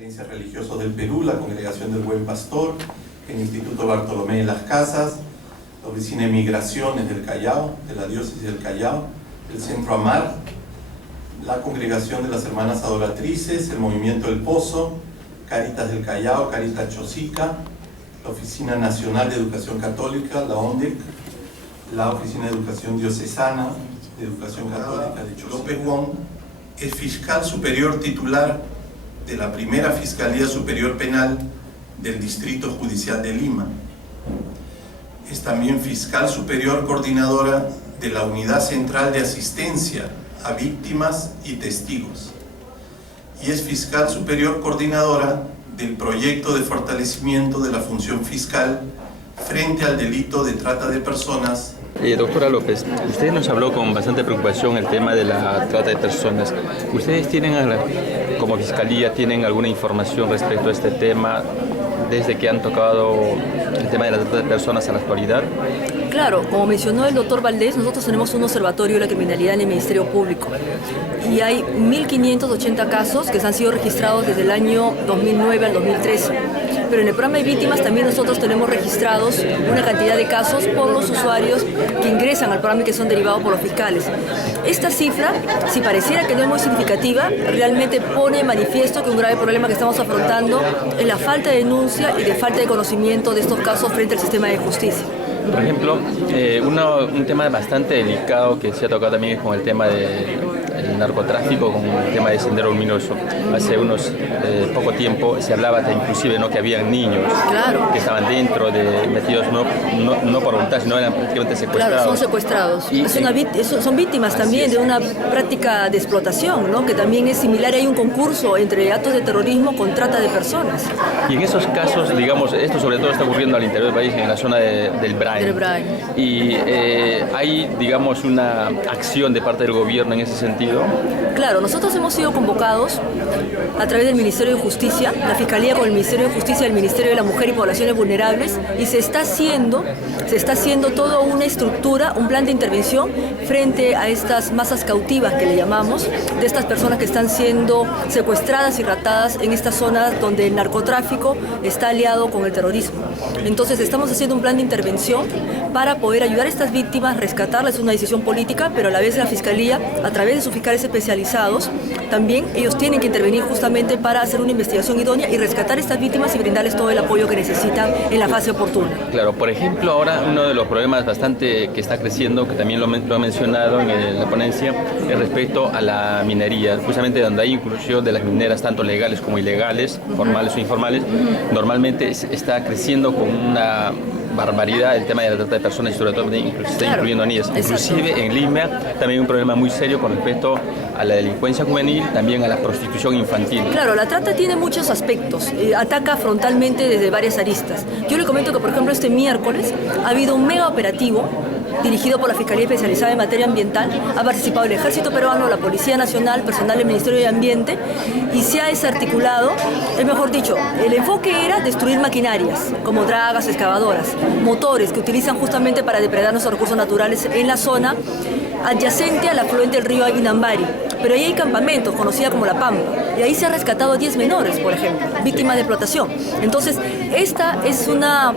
Conferencias Religiosas del Perú, la Congregación del Buen Pastor, el Instituto Bartolomé de las Casas, la Oficina de Migraciones del Callao, de la Diócesis del Callao, el Centro Amar, la Congregación de las Hermanas Adoratrices, el Movimiento El Pozo, Cáritas del Callao, Cáritas Chosica, la Oficina Nacional de Educación Católica, la ONDEC, la Oficina de Educación Diocesana de Educación Católica de Chosica. López Wong es fiscal superior titular de la primera Fiscalía Superior Penal del Distrito Judicial de Lima. Es también fiscal superior coordinadora de la Unidad Central de Asistencia a Víctimas y Testigos. Y es fiscal superior coordinadora del proyecto de fortalecimiento de la función fiscal frente al delito de trata de personas. Doctora López, usted nos habló con bastante preocupación el tema de la trata de personas. ¿Ustedes tienen, como Fiscalía, tienen alguna información respecto a este tema desde que han tocado el tema de la trata de personas a la actualidad? Claro, como mencionó el doctor Valdés, nosotros tenemos un observatorio de la criminalidad en el Ministerio Público y hay 1.580 casos que han sido registrados desde el año 2009 al 2013. Pero en el programa de víctimas también nosotros tenemos registrados una cantidad de casos por los usuarios que ingresan al programa y que son derivados por los fiscales. Esta cifra, si pareciera que no es muy significativa, realmente pone en manifiesto que un grave problema que estamos afrontando es la falta de denuncia y de falta de conocimiento de estos casos frente al sistema de justicia. Por ejemplo, un tema bastante delicado que se ha tocado también es con el tema del narcotráfico, con el tema de Sendero Luminoso. Hace poco tiempo se hablaba inclusive que habían niños que estaban dentro, metidos no por voluntad, sino eran prácticamente secuestrados. Claro, son secuestrados. Son víctimas también de una práctica de explotación, ¿no? Que también es similar. Hay un concurso entre actos de terrorismo con trata de personas. Y en esos casos, digamos, esto sobre todo está ocurriendo al interior del país, en la zona del Brain. Y hay, digamos, una acción de parte del gobierno en ese sentido. Claro, nosotros hemos sido convocados a través del Ministerio de Justicia, la Fiscalía con el Ministerio de Justicia, el Ministerio de la Mujer y Poblaciones Vulnerables, y se está haciendo toda una estructura, un plan de intervención frente a estas masas cautivas que le llamamos, de estas personas que están siendo secuestradas y raptadas en estas zonas donde el narcotráfico está aliado con el terrorismo. Entonces estamos haciendo un plan de intervención para poder ayudar a estas víctimas, rescatarlas. Es una decisión política, pero a la vez la Fiscalía, a través de sus fiscales especializados, también ellos tienen que intervenir justamente para hacer una investigación idónea y rescatar a estas víctimas y brindarles todo el apoyo que necesitan en la fase oportuna. Claro, por ejemplo, ahora uno de los problemas bastante que está creciendo, que también lo ha mencionado en la ponencia, es respecto a la minería, justamente donde hay inclusión de las mineras, tanto legales como ilegales, formales o informales. Normalmente está creciendo con una barbaridad el tema de la trata de personas y sobre todo está incluyendo a niñas. Inclusive en Lima también hay un problema muy serio con respecto a la delincuencia juvenil, también a la prostitución infantil. Claro, la trata tiene muchos aspectos, ataca frontalmente desde varias aristas. Yo le comento que, por ejemplo, este miércoles ha habido un mega operativo dirigido por la Fiscalía Especializada en Materia Ambiental. Ha participado el Ejército Peruano, la Policía Nacional, personal del Ministerio de Ambiente, y se ha desarticulado, mejor dicho, el enfoque era destruir maquinarias, como dragas, excavadoras, motores que utilizan justamente para depredar nuestros recursos naturales en la zona adyacente al afluente del río Inambari. Pero ahí hay campamentos, conocida como La Pampa, y ahí se ha rescatado a 10 menores, por ejemplo, víctimas de explotación. Entonces, esta es una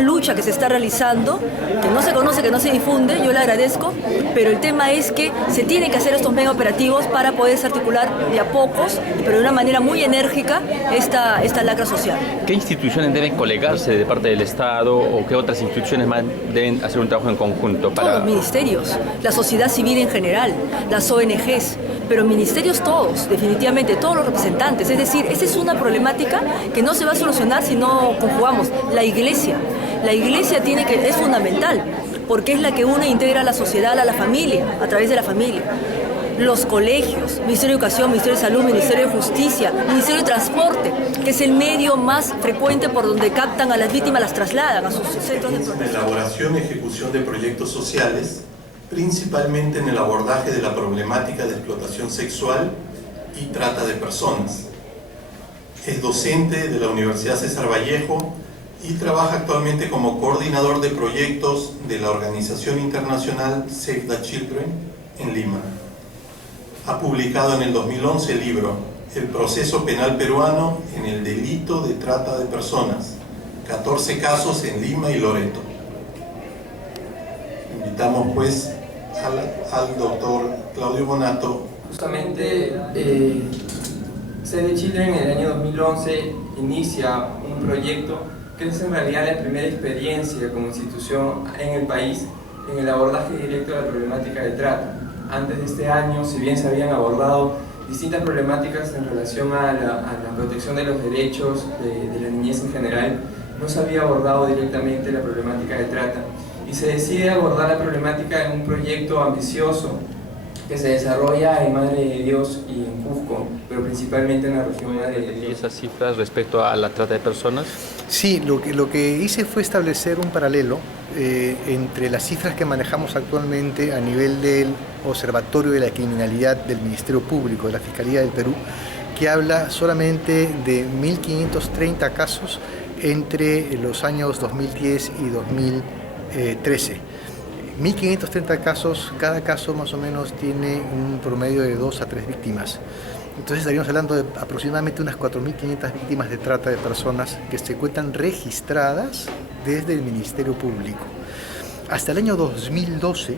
lucha que se está realizando, que no se conoce, que no se difunde, yo le agradezco, pero el tema es que se tienen que hacer estos mega operativos para poder desarticular de a pocos, pero de una manera muy enérgica, esta lacra social. ¿Qué instituciones deben colegarse de parte del Estado o qué otras instituciones más deben hacer un trabajo en conjunto? Todos los ministerios, la sociedad civil en general, las ONGs, pero ministerios todos, definitivamente, todos los representantes. Es decir, esta es una problemática que no se va a solucionar si no conjugamos. La iglesia es fundamental, porque es la que une e integra a la sociedad, a la familia, a través de la familia. Los colegios, Ministerio de Educación, Ministerio de Salud, Ministerio de Justicia, Ministerio de Transporte, que es el medio más frecuente por donde captan a las víctimas, las trasladan a sus centros de protección. Elaboración y ejecución de proyectos sociales, principalmente en el abordaje de la problemática de explotación sexual y trata de personas. Es docente de la Universidad César Vallejo y trabaja actualmente como coordinador de proyectos de la organización internacional Save the Children en Lima. Ha publicado en el 2011 el libro el proceso penal peruano en el delito de trata de personas. 14 casos en Lima y Loreto. Invitamos pues al doctor Claudio Bonato. Justamente Save the Children en el año 2011 inicia un proyecto que es en realidad la primera experiencia como institución en el país en el abordaje directo de la problemática de trata. Antes de este año, si bien se habían abordado distintas problemáticas en relación a la protección de los derechos de la niñez en general, no se había abordado directamente la problemática de trata. Y se decide abordar la problemática en un proyecto ambicioso que se desarrolla en Madre de Dios y en Cusco, pero principalmente en la región Madre de Dios. ¿Y esas cifras respecto a la trata de personas? Sí, lo que hice fue establecer un paralelo entre las cifras que manejamos actualmente a nivel del Observatorio de la Criminalidad del Ministerio Público, de la Fiscalía del Perú, que habla solamente de 1.530 casos entre los años 2010 y 2013. 1.530 casos, cada caso más o menos tiene un promedio de 2 a 3 víctimas. Entonces estaríamos hablando de aproximadamente unas 4.500 víctimas de trata de personas que se encuentran registradas desde el Ministerio Público. Hasta el año 2012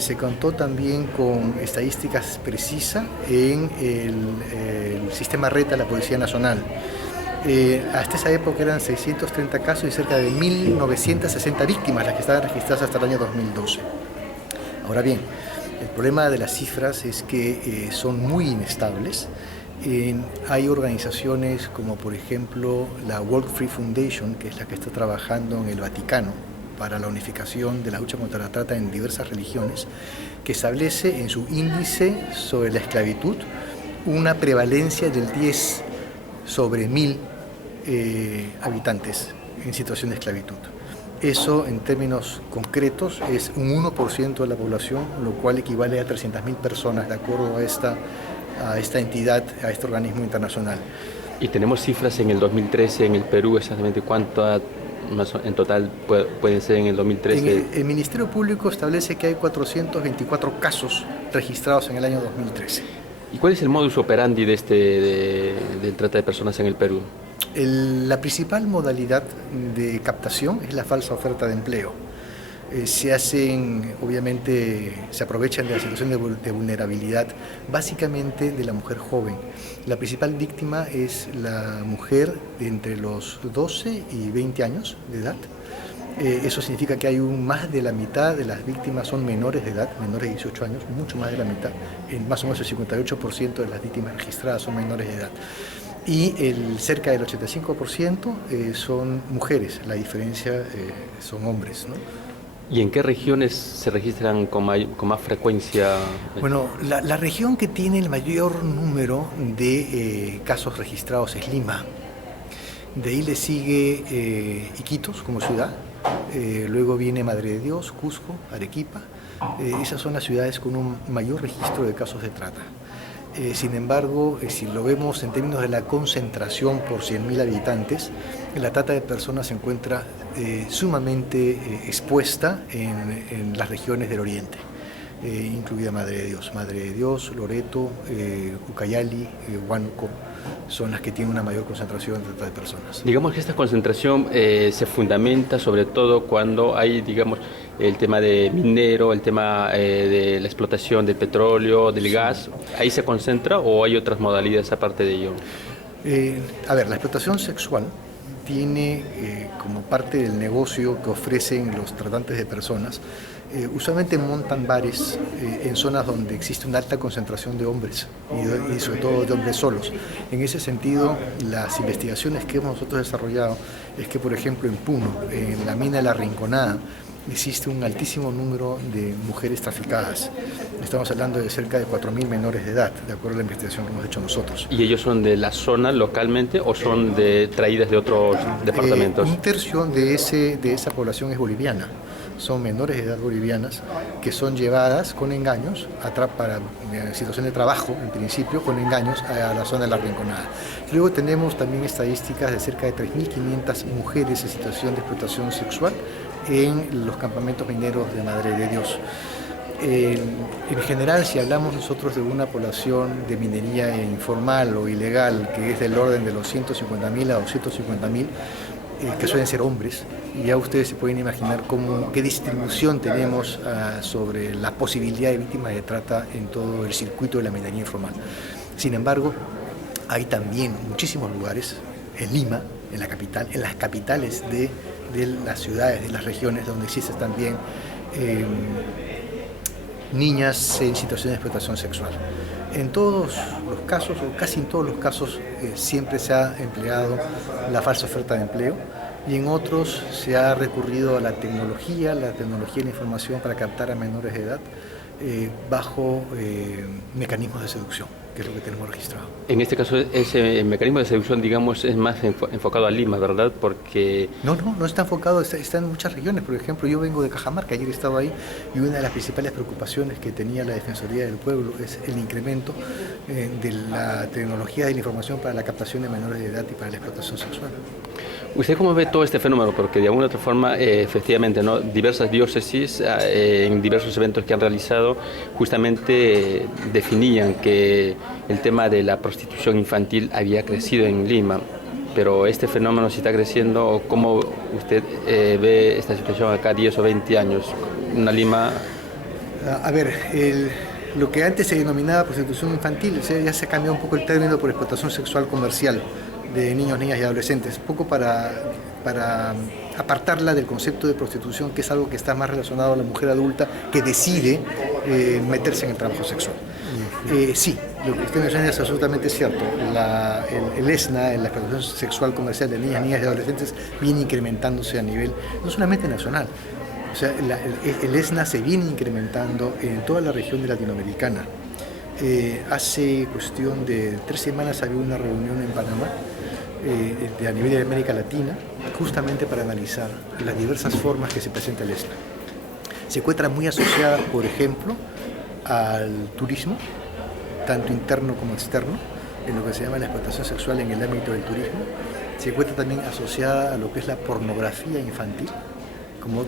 se contó también con estadísticas precisas en el sistema RETA de la Policía Nacional. Hasta esa época eran 630 casos y cerca de 1.960 víctimas las que estaban registradas hasta el año 2012. Ahora bien, el problema de las cifras es que son muy inestables. Hay organizaciones como por ejemplo la Walk Free Foundation, que es la que está trabajando en el Vaticano para la unificación de la lucha contra la trata en diversas religiones, que establece en su índice sobre la esclavitud una prevalencia del 10 sobre 1.000 habitantes en situación de esclavitud. Eso en términos concretos es un 1% de la población, lo cual equivale a 300.000 personas de acuerdo a esta entidad, a este organismo internacional. Y tenemos cifras en el 2013 en el Perú, exactamente cuánto en total pueden ser en el 2013. El Ministerio Público establece que hay 424 casos registrados en el año 2013. ¿Y cuál es el modus operandi del trata de personas en el Perú? La principal modalidad de captación es la falsa oferta de empleo. Obviamente se aprovechan de la situación de vulnerabilidad, básicamente de la mujer joven. La principal víctima es la mujer de entre los 12 y 20 años de edad. Eso significa que hay más de la mitad de las víctimas son menores de edad, menores de 18 años, mucho más de la mitad. Más o menos el 58% de las víctimas registradas son menores de edad. Y cerca del 85% son mujeres, la diferencia son hombres, ¿no? ¿Y en qué regiones se registran con más frecuencia? Bueno, la región que tiene el mayor número de casos registrados es Lima. De ahí le sigue Iquitos como ciudad, luego viene Madre de Dios, Cusco, Arequipa. Esas son las ciudades con un mayor registro de casos de trata. Sin embargo, si lo vemos en términos de la concentración por 100.000 habitantes, la trata de personas se encuentra sumamente expuesta en las regiones del oriente, incluida Madre de Dios, Loreto, Ucayali, Huánuco, son las que tienen una mayor concentración de trata de personas. Digamos que esta concentración se fundamenta sobre todo cuando hay, digamos, el tema de minero, el tema de la explotación del petróleo, del gas. ¿Ahí se concentra o hay otras modalidades aparte de ello? La explotación sexual tiene como parte del negocio que ofrecen los tratantes de personas, usualmente montan bares en zonas donde existe una alta concentración de hombres y sobre todo de hombres solos. En ese sentido, las investigaciones que hemos nosotros desarrollado es que, por ejemplo, en Puno, en la mina de La Rinconada, existe un altísimo número de mujeres traficadas. Estamos hablando de cerca de 4.000 menores de edad, de acuerdo a la investigación que hemos hecho nosotros. ¿Y ellos son de la zona localmente o son traídas de otros departamentos? Un tercio de esa población es boliviana. Son menores de edad bolivianas que son llevadas con engaños para situación de trabajo, en principio, con engaños a la zona de La Rinconada. Luego tenemos también estadísticas de cerca de 3.500 mujeres en situación de explotación sexual en los campamentos mineros de Madre de Dios. En general, si hablamos nosotros de una población de minería informal o ilegal, que es del orden de los 150.000 a 250.000, que suelen ser hombres, y ya ustedes se pueden imaginar qué distribución tenemos sobre la posibilidad de víctimas de trata en todo el circuito de la minería informal. Sin embargo, hay también muchísimos lugares, en Lima, en la capital, en las capitales de las ciudades, de las regiones, donde existen también niñas en situación de explotación sexual. En todos los casos, o casi en todos los casos, siempre se ha empleado la falsa oferta de empleo, y en otros se ha recurrido a la tecnología de la información para captar a menores de edad bajo mecanismos de seducción, que es lo que tenemos registrado. En este caso, ese mecanismo de seducción, digamos, es más enfocado a Lima, ¿verdad? Porque... No está enfocado, está en muchas regiones. Por ejemplo, yo vengo de Cajamarca, ayer he estado ahí, y una de las principales preocupaciones que tenía la Defensoría del Pueblo es el incremento de la tecnología de la información para la captación de menores de edad y para la explotación sexual. ¿Usted cómo ve todo este fenómeno? Porque de alguna u otra forma, efectivamente, ¿no? Diversas diócesis en diversos eventos que han realizado justamente definían que el tema de la prostitución infantil había crecido en Lima, pero este fenómeno sí está creciendo. ¿Cómo usted ve esta situación acá 10 o 20 años? Una Lima... A ver, lo que antes se denominaba prostitución infantil, ya se cambió un poco el término por explotación sexual comercial de niños, niñas y adolescentes, un poco para apartarla del concepto de prostitución, que es algo que está más relacionado a la mujer adulta que decide meterse en el trabajo sexual. Sí, lo que usted menciona es absolutamente cierto. El ESNA, la explotación sexual comercial de niñas, niñas y adolescentes, viene incrementándose a nivel no solamente nacional. O sea, el ESNA se viene incrementando en toda la región de latinoamericana. Hace cuestión de 3 semanas había una reunión en Panamá a nivel de América Latina, justamente para analizar las diversas formas que se presenta el ESNA. Se encuentra muy asociada, por ejemplo, al turismo, tanto interno como externo, en lo que se llama la explotación sexual en el ámbito del turismo. Se encuentra también asociada a lo que es la pornografía infantil, como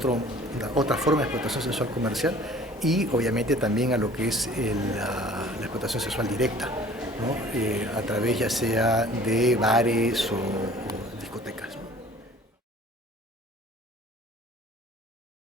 otra forma de explotación sexual comercial, y obviamente también a lo que es la explotación sexual directa, ¿no? A través ya sea de bares o